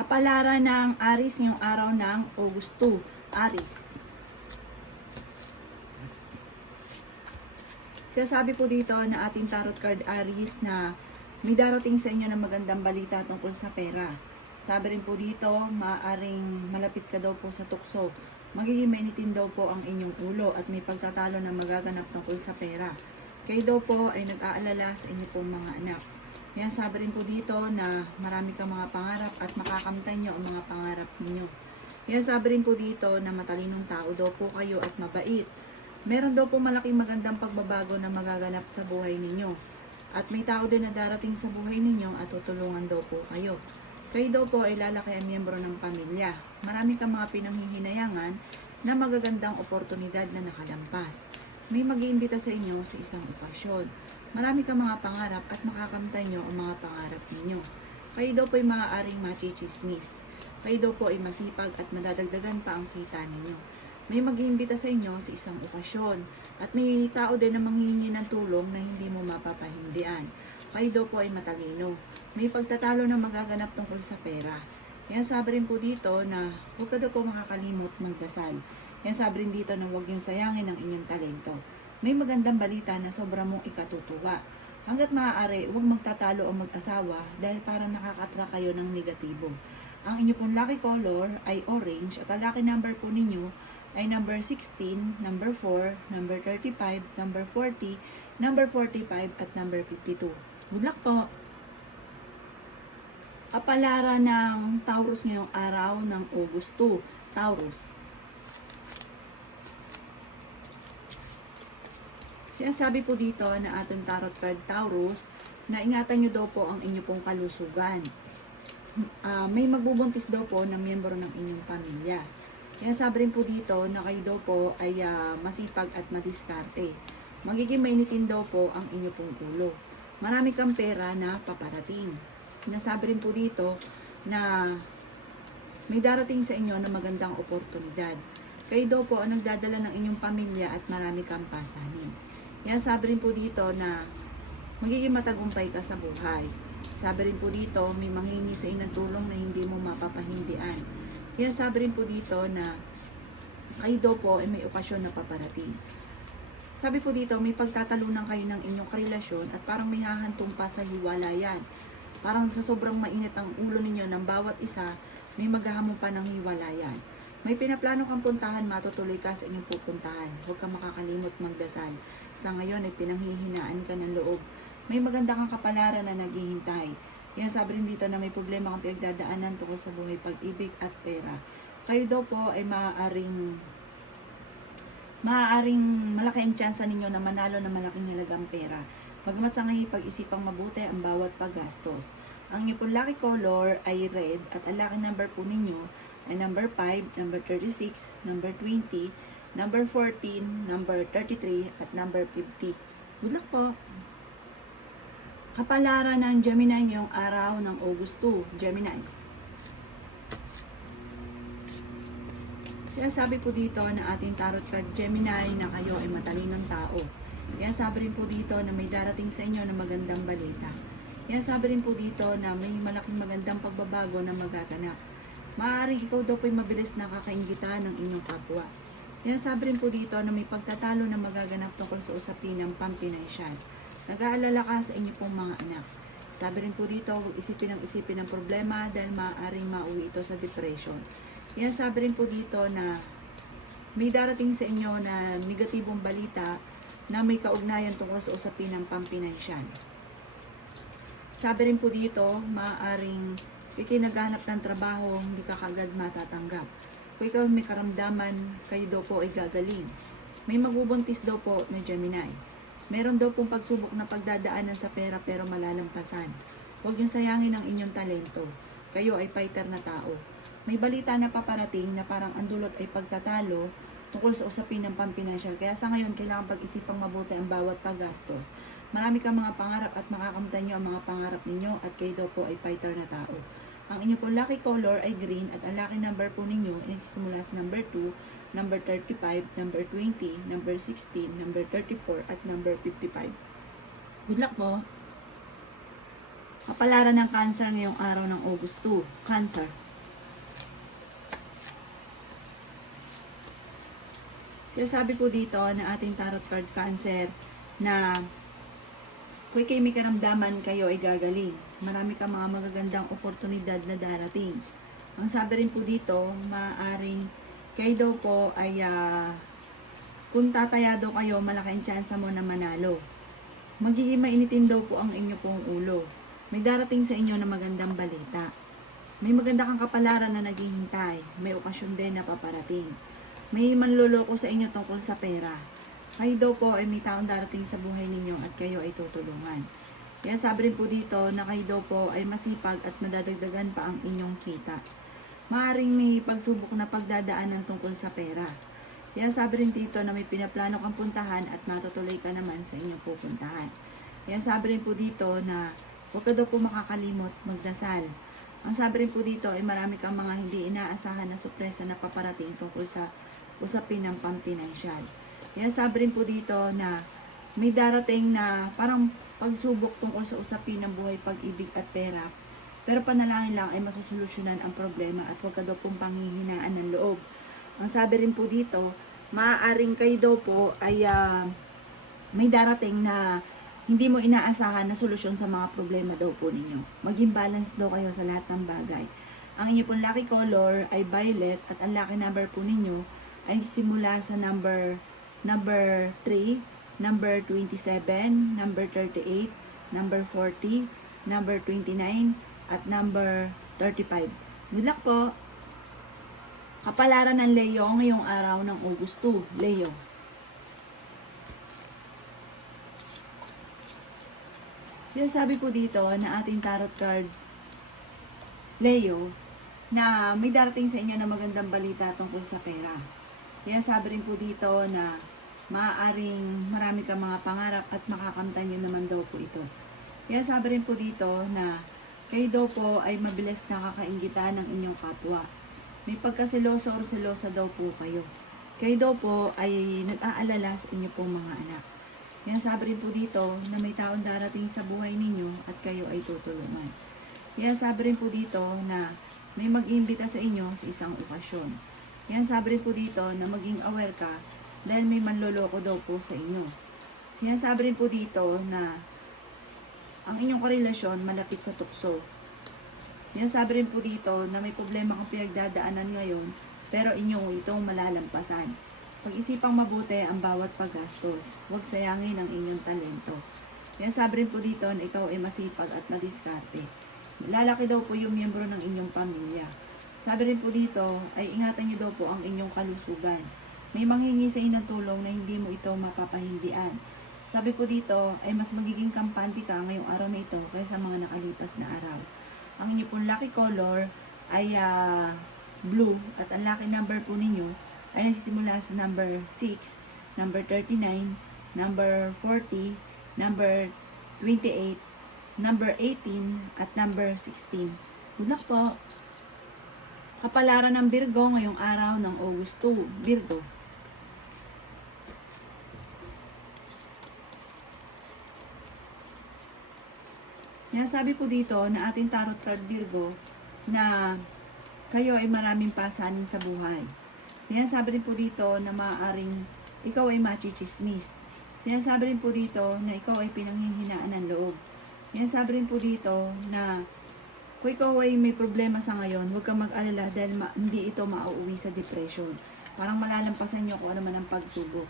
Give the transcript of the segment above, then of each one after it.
Kapalaran ng Aris ngayong araw ng August 2. Aris. Sinasabi po dito na ating tarot card Aris na may darating sa inyo ng magandang balita tungkol sa pera. Sabi rin po dito, maaaring malapit ka daw po sa tukso. Magiging mainitin daw po ang inyong ulo at may pagtatalo na magaganap tungkol sa pera. Kayo daw po ay nag-aalala sa inyo pong mga anak. Kaya sabi rin po dito na marami kang mga pangarap at makakamtan nyo ang mga pangarap ninyo. Kaya sabi rin po dito na matalinong tao daw po kayo at mabait. Meron daw po malaking magandang pagbabago na magaganap sa buhay ninyo. At may tao din na darating sa buhay ninyo at tutulungan daw po kayo. Kayo daw po ay lalaki ang miyembro ng pamilya. Marami kang mga pinanghihinayangan na magagandang oportunidad na nakalampas. May mag-iimbita sa inyo sa isang okasyon. Marami kang mga pangarap at makakamtan nyo ang mga pangarap ninyo. Kayo daw po ay maaaring machichismis. Kayo daw po ay masipag at madadagdagan pa ang kita ninyo. May mag-iimbita sa inyo sa isang okasyon. At may tao din na manghihingi ng tulong na hindi mo mapapahindian. Kayo daw po ay matalino. May pagtatalo na magaganap tungkol sa pera. Kaya sabi rin po dito na huwag ka daw po makakalimot magdasal. Kaya sabi rin dito na huwag yung sayangin ang inyong talento. May magandang balita na sobra mong ikatutuwa. Hanggat maaari, huwag magtatalo ang mag-asawa dahil parang nakakatra kayo ng negatibo. Ang inyo pong lucky color ay orange at ang lucky number po ninyo ay number 16, number 4, number 35, number 40, number 45 at number 52. Good luck po! Kapalaran ng Taurus ngayong araw ng August 2. Taurus. Sinasabi po dito na ating tarot card Taurus na ingatan nyo daw po ang inyo pong kalusugan. May magbubuntis daw po ng miyembro ng inyong pamilya. Kaya sabi rin po dito na kayo daw po ay masipag at madiskarte. Magiging mainitin daw po ang inyo pong ulo. Marami kang pera na paparating. Sinasabi rin po dito na may darating sa inyo na magandang oportunidad. Kayo daw po ang nagdadala ng inyong pamilya at marami kang pasanin. Kaya sabi rin po dito na magiging matagumpay ka sa buhay. Sabi rin po dito, may manghingi sa inyo ng tulong na hindi mo mapapahindian. Kaya sabi rin po dito na kayo daw po ay may okasyon na paparating. Sabi po dito, may pagtatalunan kayo ng inyong karelasyon at parang may hahantong pa sa hiwalayan. Parang sa sobrang mainit ang ulo ninyo ng bawat isa, may maghahamon pa ng hiwalayan. May pinaplano kang puntahan, matutuloy ka sa inyong pupuntahan. Huwag kang makakalimot magdasal. Sa ngayon ay pinanghihinaan ka ng loob. May maganda kang kapalaran na naghihintay. Kaya sabi rin dito na may problema kang pinagdadaanan tungkol sa buhay, pag-ibig at pera. Kayo daw po ay maaaring malaki ang tsansa ninyo na manalo ng malaking halagang pera. Bagamat sa ngayon pag-isipang mabuti ang bawat paggastos. Ang inyong pong lucky color ay red at ang lucky number po ninyo ay number 5, number 36, number 20, number 14, number 33 at number 50. Good luck po! Kapalaran ng Gemini ngayong araw ng August 2. Gemini. Sinasabi po dito na ating tarot card Gemini na kayo ay matalinong tao. Kaya sabi rin po dito na may darating sa inyo na magandang balita. Kaya sabi rin po dito na may malaking magandang pagbabago na magaganap. Maaaring ikaw daw po'y mabilis na kakainggitan ng inyong kapwa. Kaya sabi rin po dito na may pagtatalo na magaganap tungkol sa usapin ng pampinansiyal. Nag-aalala ka sa inyo pong mga anak. Sabi rin po dito, huwag isipin ng problema dahil maaaring mauwi ito sa depression. Kaya sabi rin po dito na may darating sa inyo na negatibong balita na may kaugnayan tungkol sa usapin ng pampinansiyal. Sabi rin po dito, maaaring ikinaghanap ng trabaho, hindi ka kagad matatanggap. Kung ikaw may karamdaman, kayo daw po ay gagaling. May magbubuntis daw po na Gemini. Meron daw pong pagsubok na pagdadaanan sa pera pero malalampasan. Huwag yung sayangin ang inyong talento. Kayo ay fighter na tao. May balita na paparating na parang ang dulot ay pagtatalo tungkol sa usapin ng pampinansiyal. Kaya sa ngayon, kailangan pag-isipang mabuti ang bawat paggastos. Marami kang mga pangarap at makakamtan nyo ang mga pangarap ninyo at kayo daw po ay fighter na tao. Ang inyo pong lucky color ay green at ang lucky number po ninyo ay nagsisimula sa number 2, number 35, number 20, number 16, number 34 at number 55. Good luck po! Kapalaran ng Cancer ngayong araw ng August 2. Cancer. Sinasabi po dito na ating tarot card Cancer na kung kayo may karamdaman kayo ay gagaling. Marami kang mga magagandang oportunidad na darating. Ang sabi rin po dito, maaring kayo daw po ay kung tataya daw kayo, malaki ang tsansa mo na manalo. Magiging mainitin daw po ang inyo pong ulo. May darating sa inyo na magandang balita. May maganda kang kapalaran na naghihintay. May okasyon din na paparating. May manloloko sa inyo tungkol sa pera. Kayo daw po ay may taong darating sa buhay ninyo at kayo ay tutulungan. Kaya sabi rin po dito na kayo daw po ay masipag at madadagdagan pa ang inyong kita. Maaring may pagsubok na pagdadaanan tungkol sa pera. Kaya sabi rin dito na may pinaplano kang puntahan at matutuloy ka naman sa inyong pupuntahan. Kaya sabi rin po dito na huwag ka daw po makakalimot magdasal. Ang sabi rin po dito ay marami kang mga hindi inaasahan na sorpresa na paparating tungkol sa usapin ng pampinansyal. Kaya sabi rin po dito na may darating na parang pagsubok tungkol sa usapin ng buhay, pag-ibig at pera. Pero panalangin lang ay masusolusyonan ang problema at huwag ka daw pong panghihinaan ng loob. Ang sabi rin po dito, maaaring kayo daw po ay may darating na hindi mo inaasahan na solusyon sa mga problema daw po ninyo. Maging balance daw kayo sa lahat ng bagay. Ang inyo pong lucky color ay violet at ang lucky number po ninyo ay simula sa number 3, number 27, number 38, number 40, number 29, at number 35. Good luck po! Kapalaran ng Leo ngayong araw ng August 2. Leo. Sabi po dito na ating tarot card Leo na may darating sa inyo na magandang balita tungkol sa pera. Kaya sabi rin po dito na maaaring marami kang mga pangarap at makakamtan nyo naman daw po ito. Kaya sabi rin po dito na kayo daw po ay mabilis nakakainggitan ng inyong kapwa. May pagkaseloso o selosa daw po kayo. Kayo daw po ay nag-aalala sa inyo pong mga anak. Kaya sabi rin po dito na may taong darating sa buhay ninyo at kayo ay tutulungan. Kaya sabi rin po dito na may mag-iimbita sa inyo sa isang okasyon. Kaya sabi rin po dito na maging aware ka dahil may manloloko daw po sa inyo. Kaya sabi rin po dito na ang inyong karelasyon malapit sa tukso. Kaya sabi rin po dito na may problema kang pinagdadaanan ngayon pero inyong itong malalampasan. Pag-isipang mabuti ang bawat paggastos. Huwag sayangin ang inyong talento. Kaya sabi rin po dito na ikaw ay masipag at madiskarte. Lalaki daw po yung miyembro ng inyong pamilya. Sabi rin po dito ay ingatan niyo daw po ang inyong kalusugan. May manghingi sa inyo ng tulong na hindi mo ito mapapahindian. Sabi po dito ay mas magiging kampante ka ngayong araw na ito kaysa mga nakalipas na araw. Ang inyo pong lucky color ay blue at ang lucky number po ninyo ay nagsisimula sa number 6, number 39, number 40, number 28, number 18, at number 16. Good luck po! Kapalaran ng Virgo ngayong araw ng August 2. Virgo. Sabi po dito na ating tarot card Virgo na kayo ay maraming pasanin sa buhay. Sabi rin po dito na maaaring ikaw ay machichismis. Sabi rin po dito na ikaw ay pinanghihinaan ng loob. Sabi rin po dito na kung ikaw ay may problema sa ngayon, huwag kang mag-alala dahil hindi ito mauuwi sa depression. Parang malalampasan nyo kung ano man ang pagsubok.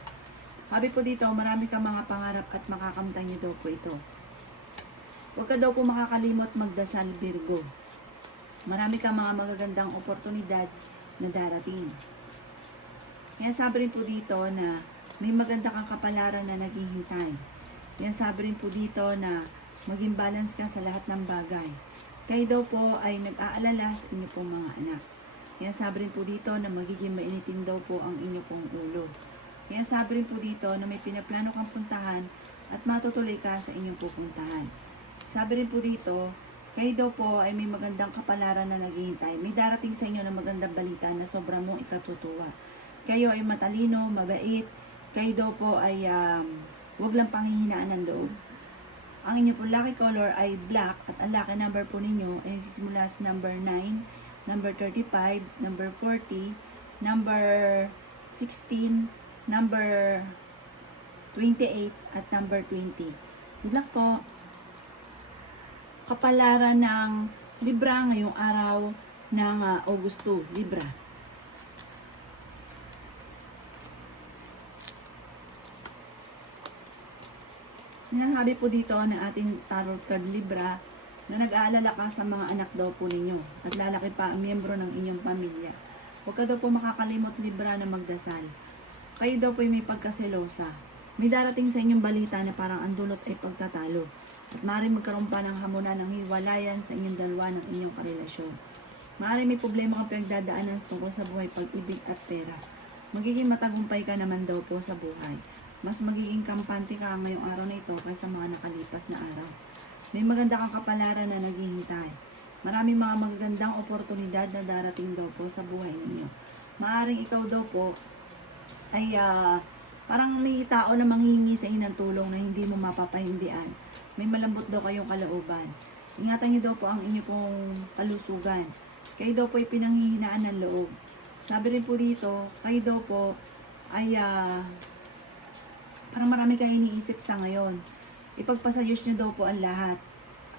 Sabi po dito, marami kang mga pangarap at makakamtan nyo daw po ito. Huwag ka daw po makakalimot magdasal, Virgo. Marami kang mga magagandang oportunidad na darating. Kaya sabi rin po dito na may maganda kang kapalaran na naghihintay. Kaya sabi rin po dito na maging balance ka sa lahat ng bagay. Kayo daw po ay nag-aalala sa inyo pong mga anak. Kaya sabi rin po dito na magiging mainitin daw po ang inyo pong ulo. Kaya sabi rin po dito na may pinaplano kang puntahan at matutuloy ka sa inyong pupuntahan. Sabi rin po dito, kayo daw po ay may magandang kapalaran na naghihintay. May darating sa inyo na magandang balita na sobrang mong ikatutuwa. Kayo ay matalino, mabait. Kayo daw po ay huwag lang panghihinaan ng loob. Ang inyo po lucky color ay black at ang lucky number po ninyo ay nagsisimula sa number 9, number 35, number 40, number 16, number 28 at number 20. Good luck po. Kapalaran ng Libra ngayong araw ng August 2, Libra. Sinasabi po dito na ating tarot card Libra na nag-aalala ka sa mga anak daw po ninyo at lalaki pa ang miyembro ng inyong pamilya. Huwag ka daw po makakalimot Libra na magdasal. Kayo daw po may pagkaselosa. May darating sa inyong balita na parang ang dulot ay pagtatalo. At maaaring magkaroon pa ng hamunan ng hiwalayan sa inyong dalawa ng inyong karelasyon. Maaaring may problema kang pinagdadaanan tungkol sa buhay, pag-ibig at pera. Magiging matagumpay ka naman daw po sa buhay. Mas magiging kampante ka ngayong araw na ito kaysa mga nakalipas na araw. May maganda kang kapalaran na naghihintay. Maraming mga magagandang oportunidad na darating daw po sa buhay ninyo. Maaaring ikaw daw po ay parang may tao na manghihingi sa inyo ng tulong na hindi mo mapapahindian. May malambot daw kayong kalooban. Ingatan niyo daw po ang inyo pong kalusugan. Kayo daw po ay pinanghihinaan ng loob. Sabi rin po dito, kayo daw po ay parang marami kayong iniisip sa ngayon. Ipagpasayos nyo daw po ang lahat.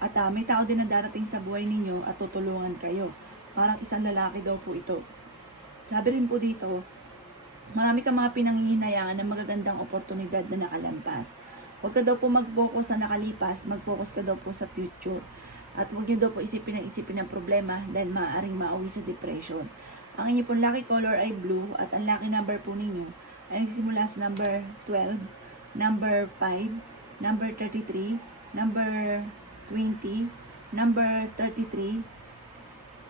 At may tao din na darating sa buhay ninyo at tutulungan kayo. Parang isang lalaki daw po ito. Sabi rin po dito, marami kang mga pinanghihinayangan ng magagandang oportunidad na nakalampas. Huwag ka daw po mag-focus sa nakalipas, mag-focus ka daw po sa future. At huwag nyo daw po isipin ng problema dahil maaaring mauwi sa depression. Ang inyo pong lucky color ay blue at ang lucky number po ninyo ay nagsimula sa number 12, number 5, number 33, number 20, number 33,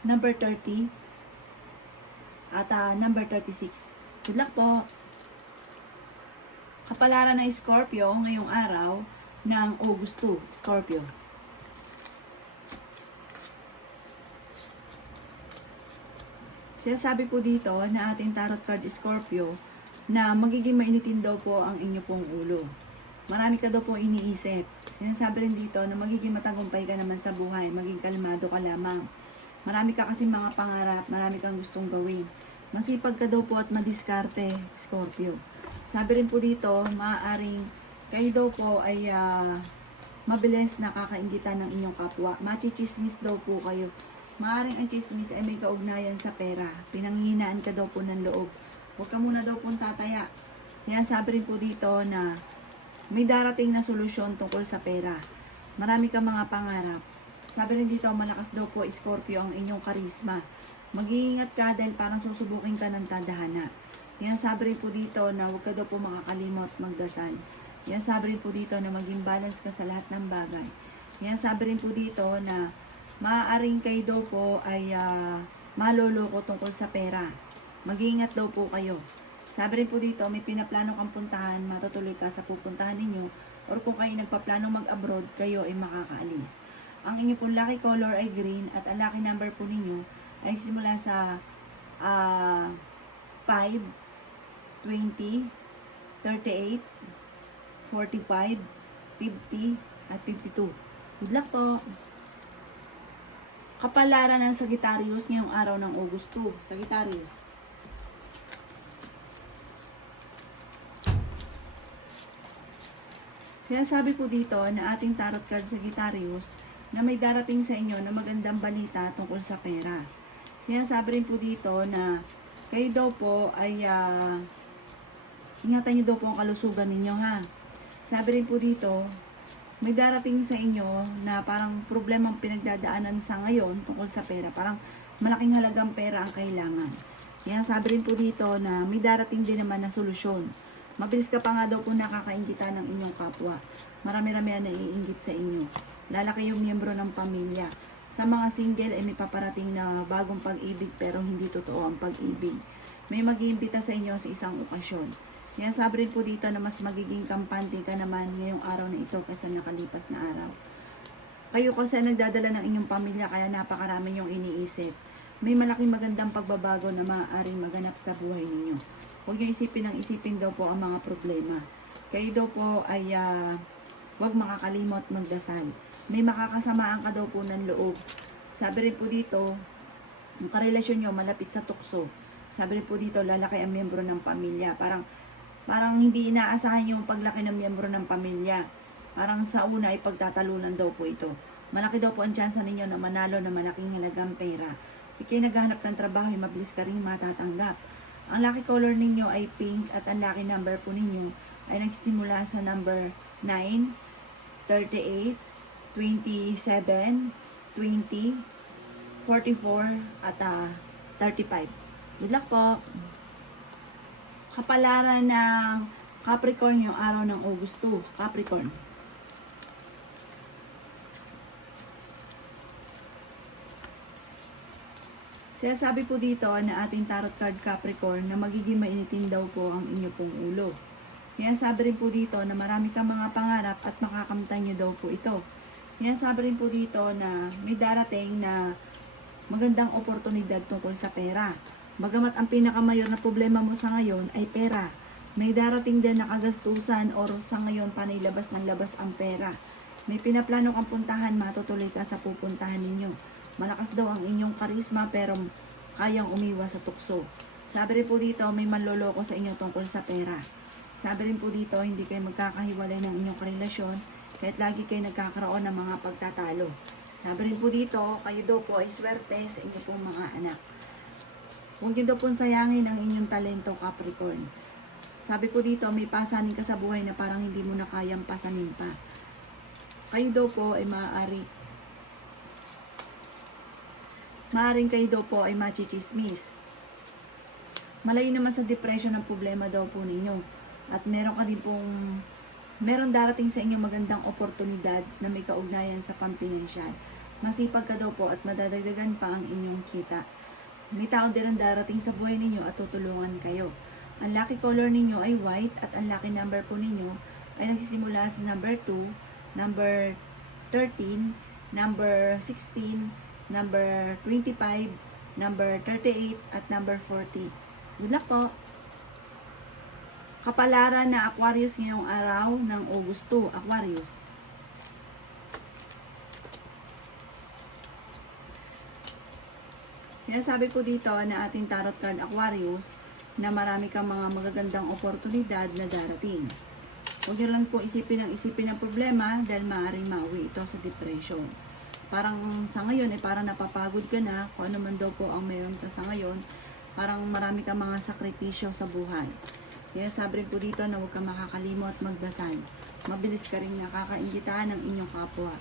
number 30, at number 36. Good luck po! Kapalaran ng Scorpio ngayong araw ng August 2, Scorpio. Sinasabi po dito na ating tarot card Scorpio na magiging mainitin daw po ang inyo pong ulo. Marami ka daw po iniisip. Sinasabi rin dito na magiging matagumpay ka naman sa buhay, maging kalmado ka lamang. Marami ka kasi mga pangarap, marami kang gustong gawin. Masipag ka daw po at madiskarte, Scorpio. Sabi rin po dito, maaaring kayo daw po ay mabilis nakakaingitan ng inyong kapwa. Machichismis daw po kayo. Maaaring ang chismis ay may kaugnayan sa pera. Pinanghihinaan ka daw po ng loob. Huwag ka muna daw pong tataya. Kaya sabi rin po dito na may darating na solusyon tungkol sa pera. Marami kang mga pangarap. Sabi rin dito, malakas daw po Scorpio ang inyong karisma. Mag-iingat ka dahil parang susubukin ka ng tadhana. Kaya sabi rin po dito na huwag ka daw po makakalimot magdasal. Kaya sabi rin po dito na maging balance ka sa lahat ng bagay. Kaya sabi rin po dito na maaaring kayo daw po ay maloloko tungkol sa pera. Mag-iingat daw po kayo. Sabi rin po dito, may pinaplano kang puntahan, matutuloy ka sa pupuntahan ninyo, or kung kayo nagpaplano mag-abroad, kayo ay makakaalis. Ang inyo pong lucky color ay green at ang lucky number po ninyo ay simula sa 5, 20, 38, 45, 50, at 52. Good luck po! Kapalaran ng Sagittarius ngayong araw ng August 2. Sagittarius. Sinasabi po dito na ating tarot card Sagittarius na may darating sa inyo na magandang balita tungkol sa pera. Sinasabi rin po dito na kayo daw po ay ingatan nyo daw po ang kalusugan ninyo ha. Sabi rin po dito, may darating sa inyo na parang problemang pinagdadaanan sa ngayon tungkol sa pera. Parang malaking halagang pera ang kailangan. Kaya sabi rin po dito na may darating din naman na solusyon. Mabilis ka pa nga daw po nakakaingitan ng inyong kapwa. Marami-rami na naiinggit sa inyo. Lalaki yung miyembro ng pamilya. Sa mga single ay may paparating na bagong pag-ibig pero hindi totoo ang pag-ibig. May mag-iimbita sa inyo sa isang okasyon. Kaya sabi rin po dito na mas magiging kampante ka naman ngayong araw na ito kaysa nakalipas na araw. Kayo kasi nagdadala ng inyong pamilya kaya napakarami yung iniisip. May malaking magandang pagbabago na maaaring maganap sa buhay ninyo. Huwag niyo isipin daw po ang mga problema. Kayo daw po ay huwag makakalimot magdasal. May makakasamaan ka daw po ng loob. Sabi rin po dito, ang karelasyon nyo malapit sa tukso. Sabi rin po dito, lalaki ang miyembro ng pamilya. Parang parang hindi inaasahan yung paglaki ng miyembro ng pamilya. Parang sa una ay pagtatalunan daw po ito. Malaki daw po ang tsansa ninyo na manalo ng malaking halagang pera. Kung naghahanap ng trabaho, ay mabilis ka rin matatanggap. Ang lucky color ninyo ay pink at ang lucky number po ninyo ay nagsisimula sa number 9, 38, 27, 20, 44, at 35. Good luck po! Kapalaran ng Capricorn yung araw ng August 2. Capricorn. Sinasabi po dito na ating tarot card Capricorn na magiging mainitin daw po ang inyo pong ulo. Kaya sabi rin po dito na marami kang mga pangarap at makakamtan nyo daw po ito. Kaya sabi rin po dito na may darating na magandang oportunidad tungkol sa pera. Bagamat ang pinakamayor na problema mo sa ngayon ay pera, may darating din na kagastusan or sa ngayon panay labas ng labas ang pera. May pinaplano kang puntahan, matutuloy ka sa pupuntahan ninyo. Malakas daw ang inyong karisma pero kayang umiwas sa tukso. Sabi rin po dito, may manloloko sa inyo tungkol sa pera. Sabi rin po dito, hindi kayo magkakahiwalay ng inyong karelasyon kahit lagi kayo nagkakaroon ng mga pagtatalo. Sabi rin po dito, kayo daw po ay swerte sa inyo pong mga anak. Huwag niyo daw pong sayangin ang inyong talento, Capricorn. Sabi po dito, may pasanin ka sa buhay na parang hindi mo na kayang pasanin pa. Kayo daw po ay maaaring kayo daw po ay machichismis. Malayo naman sa depression ang problema daw po ninyo. At meron darating sa inyo magandang oportunidad na may kaugnayan sa pampinansyal. Masipag ka daw po at madadagdagan pa ang inyong kita. May tao din ang darating sa buhay ninyo at tutulungan kayo. Ang lucky color ninyo ay white at ang lucky number po ninyo ay nagsisimula sa number 2, number 13, number 16, number 25, number 38, at number 40. Good luck po! Kapalaran na Aquarius ngayong araw ng August 2. Aquarius. Kaya sabi ko dito na ating tarot card Aquarius na marami kang mga magagandang oportunidad na darating. Huwag nyo lang po isipin ang problema dahil maaaring mauwi ito sa depression. Parang sa ngayon parang napapagod ka na kung ano man daw po ang meron ka sa ngayon. Parang marami kang mga sakripisyo sa buhay. Kaya sabi rin po dito na huwag kang makakalimot magdasal. Mabilis ka rin nakakaingitaan ng inyong kapwa.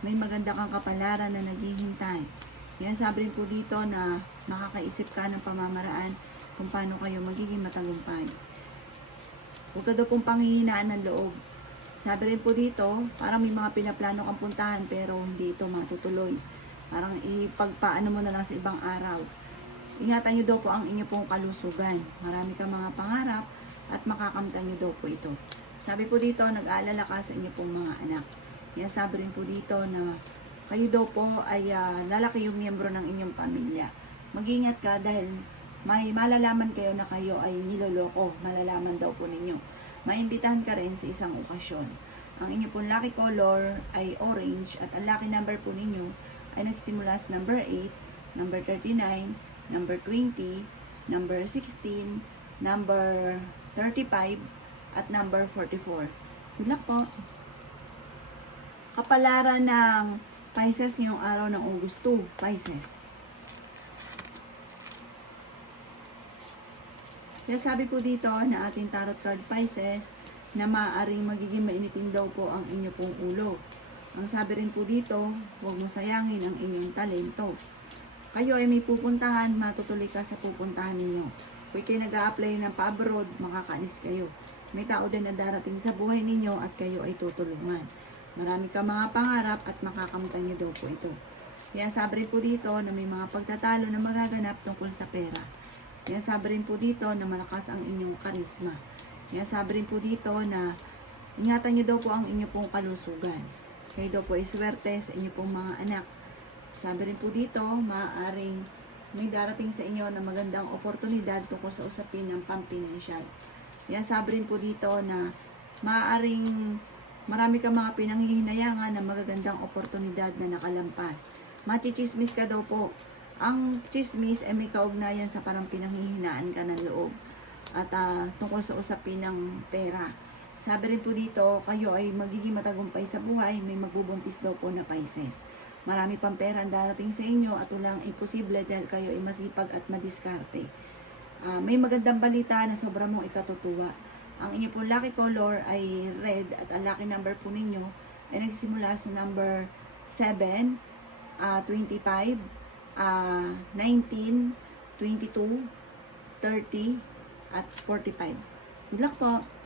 May maganda kang kapalaran na naghihintay. Kaya sabi rin po dito na makakaisip ka ng pamamaraan kung paano kayo magiging matagumpay. Huwag ka daw pong panghihinaan ng loob. Sabi rin po dito, parang may mga pinaplano kang puntahan pero hindi ito matutuloy. Parang ipagpaano mo na lang sa ibang araw. Ingatan nyo daw po ang inyo pong kalusugan. Marami kang mga pangarap at makakamtan nyo daw po ito. Sabi po dito, nag-aalala ka sa inyo pong mga anak. Kaya sabi rin po dito na kayo daw po ay lalaki yung miyembro ng inyong pamilya. Mag-ingat ka dahil may malalaman kayo na kayo ay niloloko. Malalaman daw po ninyo. Maimbitahan ka rin sa isang okasyon. Ang inyo pong lucky color ay orange at ang lucky number po ninyo ay nagsimula sa number 8, number 39, number 20, number 16, number 35, at number 44. Good luck po! Kapalaran ng Pisces ngayong araw ng August 2. Pisces. Kaya sabi po dito na ating tarot card Pisces na maaaring magiging mainitin daw po ang inyo pong ulo. Ang sabi rin po dito, huwag mo sayangin ang inyong talento. Kayo ay may pupuntahan, matutuloy ka sa pupuntahan ninyo. Kung kayo nag-a-apply ng pa-abroad, makakaalis kayo. May tao din na darating sa buhay ninyo at kayo ay tutulungan. Marami ka mga pangarap at makakamtan nyo daw po ito. Kaya sabi rin po dito na may mga pagtatalo na magaganap tungkol sa pera. Kaya sabi rin po dito na malakas ang inyong karisma. Kaya sabi rin po dito na ingatan nyo daw po ang inyong pong kalusugan. Kayo daw po ay swerte sa inyong pong mga anak. Sabi rin po dito, maaaring may darating sa inyo na magandang oportunidad tungkol sa usapin ng pampinansyal. Kaya sabi rin po dito na maaaring marami kang mga pinanghihinayangan na magagandang oportunidad na nakalampas. Machichismis ka daw po. Ang chismis ay may kaugnayan sa parang pinanghihinaan ka ng loob. at tungkol sa usapin ng pera. Sabi rin po dito, kayo ay magiging matagumpay sa buhay, may magbubuntis daw po na Pisces. Marami pang pera ang darating sa inyo at walang imposible dahil kayo ay masipag at madiskarte. May magandang balita na sobrang mong ikatutuwa. Ang inyo po lucky color ay red at ang lucky number po ninyo ay nagsisimula sa number 7, 25, 19, 22, 30, at 45. Good luck po!